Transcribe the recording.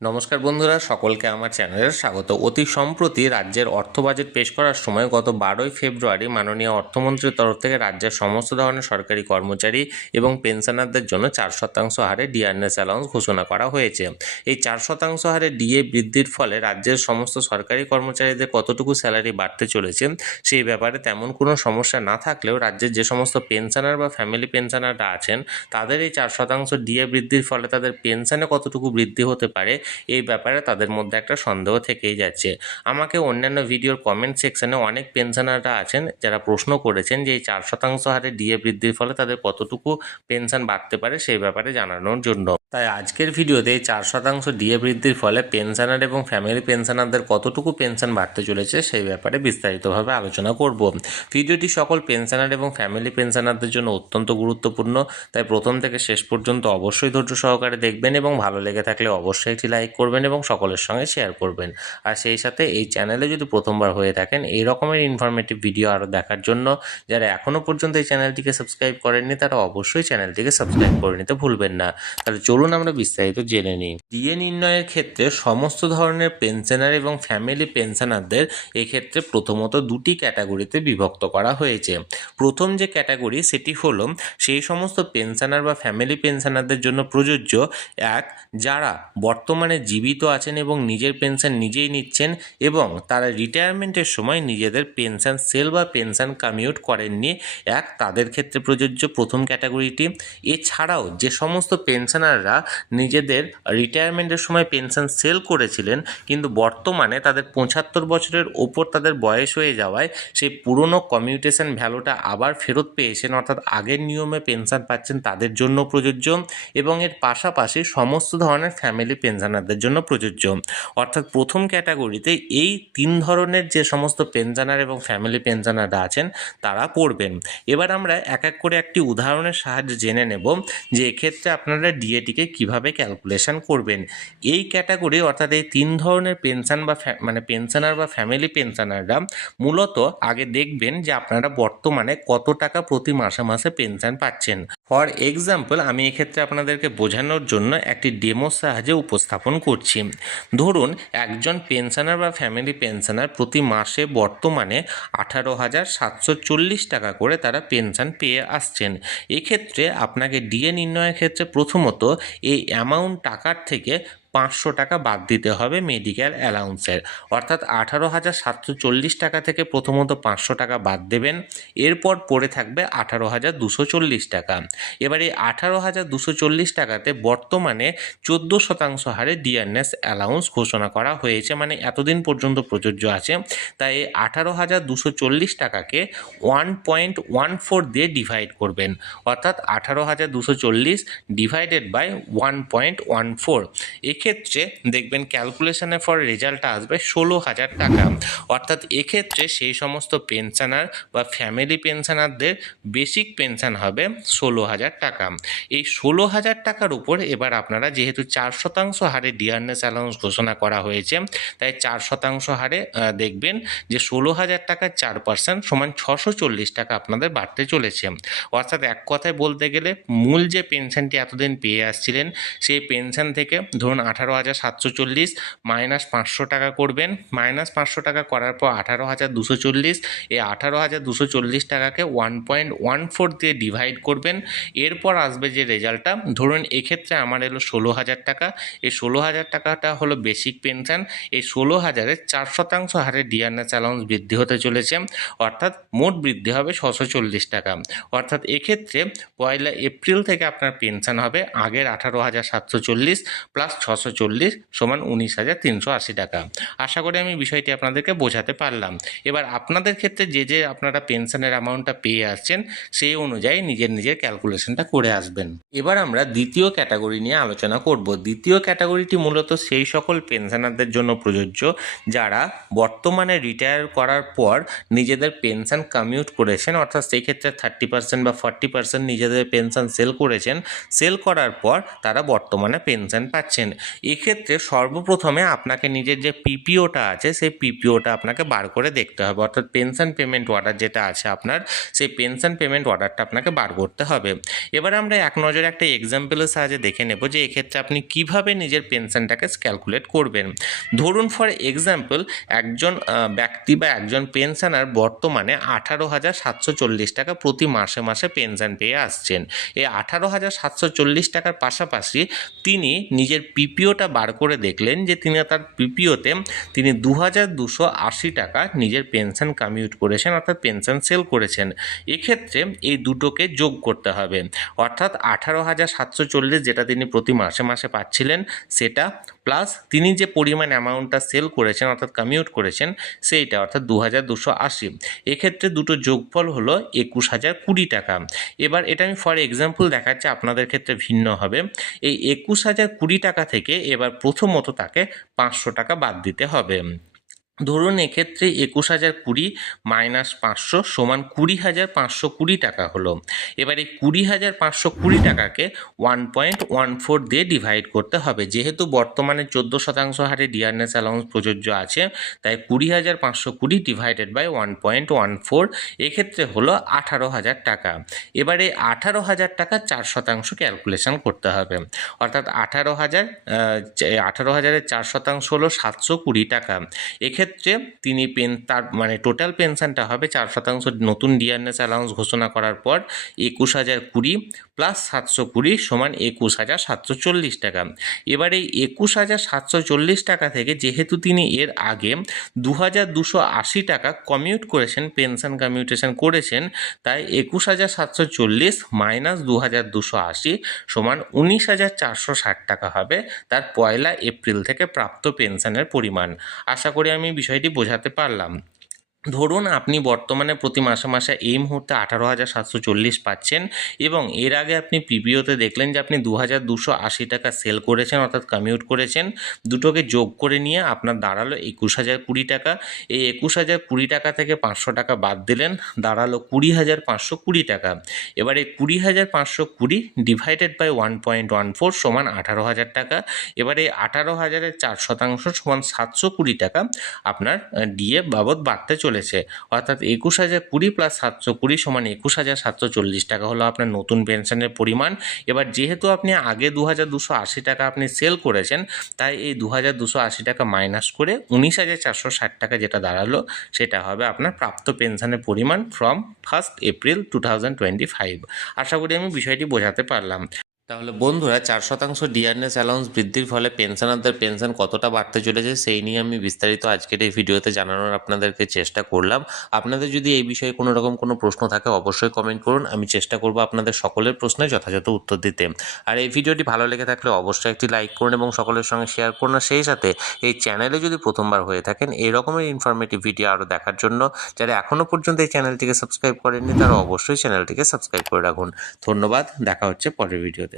নমস্কার বন্ধুরা, সকলকে আমার চ্যানেলে স্বাগত। অতি সম্প্রতি রাজ্যের অর্থ বাজেট পেশ করার সময় গত 12ই ফেব্রুয়ারি মাননীয় অর্থমন্ত্রীর তরফ থেকে রাজ্যের সমস্ত ধরনের সরকারি কর্মচারী এবং পেনশনারদের জন্য 4% হারে ডিআরএস অ্যালাউন্স ঘোষণা করা হয়েছে। এই 4% হারে ডিএ বৃদ্ধির ফলে রাজ্যের সমস্ত সরকারি কর্মচারীদের কতটুকু স্যালারি বাড়তে চলেছে সেই ব্যাপারে তেমন কোনো সমস্যা না থাকলেও রাজ্যের যে সমস্ত পেনশনার বা ফ্যামিলি পেনশনাররা আছেন তাদের এই 4% ডিএ বৃদ্ধির ফলে তাদের পেনশনে কতটুকু বৃদ্ধি হতে পারে এই ব্যাপারে তাদের মধ্যে একটা সন্দেহ থেকেই যাচ্ছে। আমাকে অন্যান্য ভিডিওর কমেন্ট সেকশনে অনেক পেনশনাররা আছেন যারা প্রশ্ন করেছেন যে এই 4% হারে ডিএ বৃদ্ধির ফলে তাদের কতটুকু পেনশন বাড়তে পারে সেই ব্যাপারে জানানোর জন্য। তাই আজকের ভিডিওতে এই 4% ডিএ বৃদ্ধির ফলে পেনশনার এবং ফ্যামিলি পেনশনারদের কতটুকু পেনশন বাড়তে চলেছে সেই ব্যাপারে বিস্তারিতভাবে আলোচনা করব। ভিডিওটি সকল পেনশনার এবং ফ্যামিলি পেনশনারদের জন্য অত্যন্ত গুরুত্বপূর্ণ, তাই প্রথম থেকে শেষ পর্যন্ত অবশ্যই ধৈর্য সহকারে দেখবেন এবং ভালো লেগে থাকলে অবশ্যই একটি লাইক করবেন এবং সকলের সঙ্গে শেয়ার করবেন। আর সেই সাথে এই চ্যানেলে যদি প্রথমবার হয়ে থাকেন এই রকমের ইনফরমেটিভ ভিডিও আরও দেখার জন্য যারা এখনও পর্যন্ত এই চ্যানেলটিকে সাবস্ক্রাইব করেননি তারা অবশ্যই চ্যানেলটিকে সাবস্ক্রাইব করে নিতে ভুলবেন না। তাহলে চলুন আমরা বিস্তারিত জেনে নিই। ডিএ নির্ণয়ের ক্ষেত্রে সমস্ত ধরনের পেনশনার এবং ফ্যামিলি পেনশনারদের এক্ষেত্রে প্রথমত দুটি ক্যাটাগরিতে বিভক্ত করা হয়েছে। প্রথম যে ক্যাটাগরি সেটি হলো সেই সমস্ত পেনশনার বা ফ্যামিলি পেনশনারদের জন্য প্রযোজ্য, এক, যারা বর্তমানে জীবিত আছেন এবং নিজের পেনশন নিজেই নিচ্ছেন এবং তারা রিটায়ারমেন্টের সময় নিজেদের পেনশন সেল বা পেনশন কমিউট করেননি, এক, তাদের ক্ষেত্রে প্রযোজ্য প্রথম ক্যাটাগরিটি। এছাড়াও যে সমস্ত পেনশনাররা নিজেদের রিটায়ারমেন্টের সময় পেনশন সেল করেছিলেন কিন্তু বর্তমানে তাদের 75 বছরের ওপর তাদের বয়স হয়ে যাওয়ায় সেই পুরনো কমিউটেশন ভ্যালুটা আবার ফেরত পেয়েছেন, অর্থাৎ আগের নিয়মে পেনশন পাচ্ছেন, তাদের জন্য প্রযোজ্য। এবং এর পাশাপাশি সমস্ত ধরনের ফ্যামিলি পেনশনারদের জন্য প্রযোজ্য। অর্থাৎ প্রথম ক্যাটাগরিতে এই তিন ধরনের যে সমস্ত পেনশনার এবং ফ্যামিলি পেনশনাররা আছেন তারা পড়বেন। এবার আমরা এক এক করে একটি উদাহরণের সাহায্যে জেনে নেব যে এক্ষেত্রে আপনারা ডিএটিকে কিভাবে ক্যালকুলেশন করবেন। এই ক্যাটাগরি অর্থাৎ এই তিন ধরনের পেনশন বা পেনশনার বা ফ্যামিলি পেনশনাররা মূলত আগে দেখবেন যে আপনারা বর্তমানে কত টাকা প্রতি মাসে মাসে পেনশন পাচ্ছেন। ফর এক্সাম্পল আমি এক্ষেত্রে আপনাদেরকে বোঝানোর জন্য একটি ডেমোর সাহায্যে উপস্থাপন করছি। ধরুন একজন পেনশনার বা ফ্যামিলি পেনশনার প্রতি মাসে বর্তমানে 18,740 টাকা করে তারা পেনশন পেয়ে আসছেন। এক্ষেত্রে আপনাকে ডিএ নির্ণয়ের ক্ষেত্রে প্রথমত এই অ্যামাউন্ট টাকার থেকে 500 টাকা বাদ দিতে হবে মেডিকেল অ্যালাউন্সের, অর্থাৎ 18,740 টাকা থেকে প্রথমত 500 টাকা বাদ দেবেন। এরপর পড়ে থাকবে 18,240 টাকা। এবার এই 18,240 টাকাতে বর্তমানে 14% হারে ডিআরএস অ্যালাউন্স ঘোষণা করা হয়েছে, মানে এতদিন পর্যন্ত প্রযোজ্য আছে। তাই এই 18,240 টাকাকে 1.14 দিয়ে ডিভাইড করবেন, অর্থাৎ 18,240 ডিভাইডেড বাই 1.14। এক্ষেত্রে দেখবেন ক্যালকুলেশনের পর রেজাল্টটা আসবে 16,000 টাকা। অর্থাৎ এক্ষেত্রে সেই সমস্ত পেনশনার বা ফ্যামিলি পেনশনারদের বেসিক পেনশন হবে 16,000 টাকা। এই 16,000 টাকার উপর এবার আপনারা যেহেতু 4% হারে ডিআরএস অ্যালাউন্স ঘোষণা করা হয়েছে তাই 4% হারে দেখবেন যে 16,000 টাকার 4% সমান 640 টাকা আপনাদের বাড়তে চলেছে। অর্থাৎ এক কথায় বলতে গেলে মূল যে পেনশনটি এতদিন পেয়ে আসছিলেন সেই পেনশন থেকে ধরুন 18,740 মাইনাস 500 টাকা করবেন, মাইনাস 500 টাকা করার পর 18,240, এই 18,240 টাকাকে 1.14 দিয়ে ডিভাইড করবেন। এরপর আসবে যে রেজাল্টটা, ধরুন এক্ষেত্রে আমার এলো 16,000 টাকা। এই 16,000 টাকাটা হলো বেসিক পেনশন। এই 16,000-এর 4% হারে ডিআরএস অ্যালাউন্স বৃদ্ধি হতে চলেছে, অর্থাৎ মোট বৃদ্ধি হবে 640 টাকা। অর্থাৎ এক্ষেত্রে 1 এপ্রিল থেকে আপনার পেনশন হবে আগের 18,740 প্লাস 640 সমান 19,380 টাকা। আশা করি আমি বিষয়টি আপনাদেরকে বোঝাতে পারলাম। এবার আপনাদের ক্ষেত্রে যে আপনারা পেনশনের অ্যামাউন্টটা পেয়ে আসছেন সেই অনুযায়ী নিজের ক্যালকুলেশনটা করে আসবেন। এবার আমরা দ্বিতীয় ক্যাটাগরি নিয়ে আলোচনা করব। দ্বিতীয় ক্যাটাগরিটি মূলত সেই সকল পেনশনারদের জন্য প্রযোজ্য যারা বর্তমানে রিটায়ার করার পর নিজেদের পেনশন কমিউট করেছেন, অর্থাৎ সেই ক্ষেত্রে 30% বা 40% নিজেদের পেনশন সেল করেছেন। সেল করার পর তারা বর্তমানে পেনশন পাচ্ছেন। এক্ষেত্রে সর্বপ্রথমে আপনাকে নিজের যে পিপিওটা আছে সেই পিপিওটা আপনাকে বার করে দেখতে হবে, অর্থাৎ পেনশন পেমেন্ট অর্ডার যেটা আছে আপনার, সেই পেনশন পেমেন্ট অর্ডারটা আপনাকে বার করতে হবে। এবার আমরা এক নজরে একটা এক্সাম্পলের সাহায্যে দেখে নেব যে এক্ষেত্রে আপনি কিভাবে নিজের পেনশনটাকে ক্যালকুলেট করবেন। ধরুন ফর এক্সাম্পল একজন ব্যক্তি বা একজন পেনশনার বর্তমানে 18,740 টাকা প্রতি মাসে মাসে পেনশন পেয়ে আসছেন। এই 18,740 টাকার পাশাপাশি তিনি নিজের পিপিওটা বার করে দেখলেন যে তার পিপিওতে তিনি 2,280 টাকা নিজের পেনশন কমিউট করেছেন, অর্থাৎ পেনশন সেল করেছেন। এক্ষেত্রে এই দুটোকে যোগ করতে হবে, অর্থাৎ 18,740 যেটা তিনি প্রতি মাসে মাসে পাচ্ছিলেন সেটা প্লাস তিনি যে পরিমাণ অ্যামাউন্টটা সেল করেছেন অর্থাৎ কমিউট করেছেন সেইটা অর্থাৎ 2,280। এক্ষেত্রে দুটো যোগফল হলো 21,020 টাকা। এবার এটা আমি ফর এক্সাম্পল দেখাচ্ছি, আপনাদের ক্ষেত্রে ভিন্ন হবে। এই 21,020 টাকা থেকে এবার প্রথমত তাকে 500 টাকা বাদ দিতে হবে। ধরুন এক্ষেত্রে 21,020 মাইনাস 500 সমান 20,520 টাকা হলো। এবার এই 20,520 টাকাকে 1.14 দিয়ে ডিভাইড করতে হবে। যেহেতু বর্তমানে 14% হারে ডিয়ারনেস অ্যালাউন্স প্রযোজ্য আছে, তাই 20,520 ডিভাইডেড বাই 1.14 এক্ষেত্রে হলো 18,000 টাকা। এবারে 18,000 টাকা 4% ক্যালকুলেশন করতে হবে, অর্থাৎ 18,000-এর 4% হলো 720 টাকা। এক্ষেত্রে তিনি তার মানে টোটাল পেনশনটা হবে 4% নতুন ডিয়ারনেস অ্যালাউন্স ঘোষণা করার পর 21,020 প্লাস 720 সমান 21,740 টাকা। এবার এই 21,740 টাকা থেকে যেহেতু তিনি এর আগে 2,280 টাকা কমিউট করেছেন, পেনশন কমিউটেশন করেছেন, তাই 21,740 মাইনাস 2,280 সমান 19,460 টাকা হবে তার 1 এপ্রিল থেকে প্রাপ্ত পেনশনের পরিমাণ। আশা করি আমি বিষয়টি বোঝাতে পারলাম। ধরুন আপনি বর্তমানে প্রতি মাসে মাসে এই মুহূর্তে 18,740 পাচ্ছেন এবং এর আগে আপনি পিপিওতে দেখলেন যে আপনি 2,280 টাকা সেল করেছেন অর্থাৎ কমিউট করেছেন। দুটোকে যোগ করে নিয়ে আপনার দাঁড়ালো 21,020 টাকা। এই 21,020 টাকা থেকে 500 টাকা বাদ দিলেন, দাঁড়ালো 20,520 টাকা। এবার এই 20,520 ডিভাইডেড বাই 1.14 সমান 18,000 টাকা। এবার এই 18,000-এর 4% সমান 720 টাকা আপনার ডিএ বাবদ বাড়তে চলেছে, অর্থাৎ 21,020 প্লাস 720 সমান 21,740 টাকা হলো আপনার নতুন পেনশনের পরিমাণ। এবার যেহেতু আপনি আগে 2,280 টাকা আপনি সেল করেছেন, তাই এই 2,280 টাকা মাইনাস করে 19,460 টাকা যেটা দাঁড়ালো সেটা হবে আপনার প্রাপ্ত পেনশনের পরিমাণ ফ্রম 1 এপ্রিল 2025। আশা করি আমি বিষয়টি বোঝাতে পারলাম। তাহলে বন্ধুরা 4% ডিয়ারনেস অ্যালাউন্স বৃদ্ধির ফলে পেনশনারদের পেনশন কতটা বাড়তে চলেছে সেই নিয়ে আমি বিস্তারিত আজকের এই ভিডিওতে জানানোর আপনাদেরকে চেষ্টা করলাম। আপনাদের যদি এই বিষয়ে কোনো রকম কোনো প্রশ্ন থাকে অবশ্যই কমেন্ট করুন, আমি চেষ্টা করব আপনাদের সকলের প্রশ্নের যথাযথ উত্তর দিতে। আর এই ভিডিওটি ভালো লেগে থাকলে অবশ্যই একটি লাইক করুন এবং সকলের সঙ্গে শেয়ার করুন। সেই সাথে এই চ্যানেলে যদি প্রথমবার হয়ে থাকেন এই রকমের ইনফরমেটিভ ভিডিও আরও দেখার জন্য যারা এখনও পর্যন্ত এই চ্যানেলটিকে সাবস্ক্রাইব করেননি তারা অবশ্যই চ্যানেলটিকে সাবস্ক্রাইব করে রাখুন। ধন্যবাদ, দেখা হচ্ছে পরের ভিডিওতে।